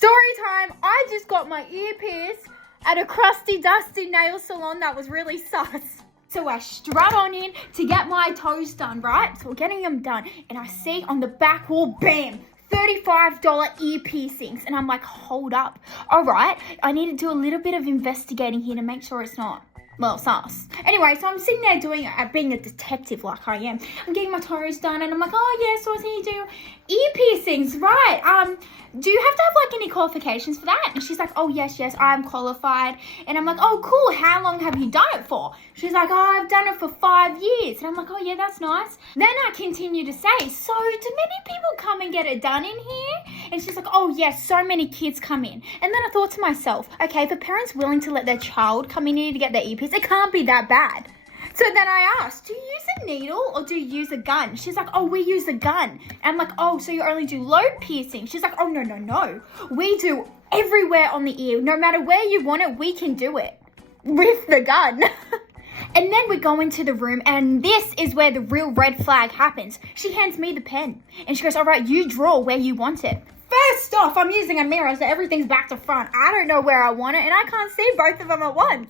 Story time. I just got my ear pierced at a crusty, dusty nail salon that was really sus. So I strut on in to get my toes done, right? So we're getting them done. And I see on the back wall, bam, $35 ear piercings. And I'm like, hold up. All right, I need to do a little bit of investigating here to make sure it's not, well, sus. Anyway, so I'm sitting there being a detective like I am. I'm getting my toes done and I'm like, oh yeah, so I see you do ear piercings, right? Do you have to have like any qualifications for that? And she's like, oh yes, I'm qualified. And I'm like, oh cool, how long have you done it for? She's like, oh, I've done it for 5 years. And I'm like, oh yeah, that's nice. Then I continue to say, so do many people come and get it done in here? And she's like, oh yes, so many kids come in. And then I thought to myself, okay, if a parent's willing to let their child come in here to get their ear pierced, it can't be that bad. So then I asked, do you use a needle or do you use a gun? She's like, oh, we use a gun. And I'm like, oh, so you only do lobe piercing? She's like, oh, no. We do everywhere on the ear. No matter where you want it, we can do it with the gun. And then we go into the room and this is where the real red flag happens. She hands me the pen and she goes, all right, you draw where you want it. First off, I'm using a mirror, so everything's back to front. I don't know where I want it and I can't see both of them at once.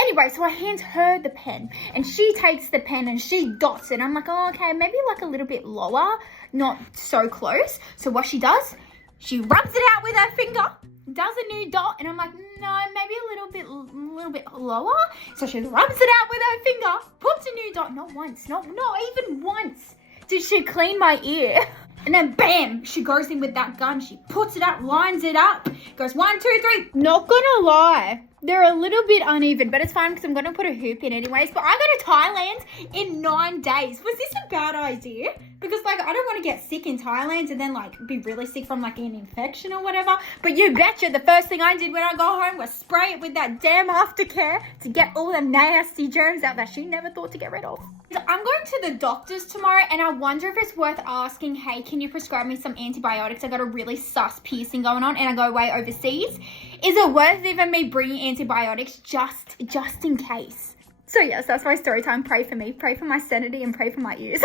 Anyway, so I hand her the pen and she takes the pen and she dots it. I'm like, oh, okay, maybe like a little bit lower, not so close. So what she does, she rubs it out with her finger, does a new dot, and I'm like, no, maybe a little bit lower. So she rubs it out with her finger, puts a new dot, not once, not even once did she clean my ear. And then bam, she goes in with that gun. She puts it up, lines it up, goes 1, 2, 3. Not gonna lie, they're a little bit uneven, but it's fine because I'm gonna put a hoop in anyways. But I go to Thailand in 9 days. Was this a bad idea? Because like, I don't want to get sick in Thailand and then like be really sick from like an infection or whatever. But you betcha, the first thing I did when I got home was spray it with that damn aftercare to get all the nasty germs out that she never thought to get rid of. I'm going to the doctor's tomorrow and I wonder if it's worth asking, hey, can you prescribe me some antibiotics? I got a really sus piercing going on and I go away overseas. Is it worth even me bringing antibiotics just in case? So yes, that's my story time. Pray for me, pray for my sanity and pray for my ears.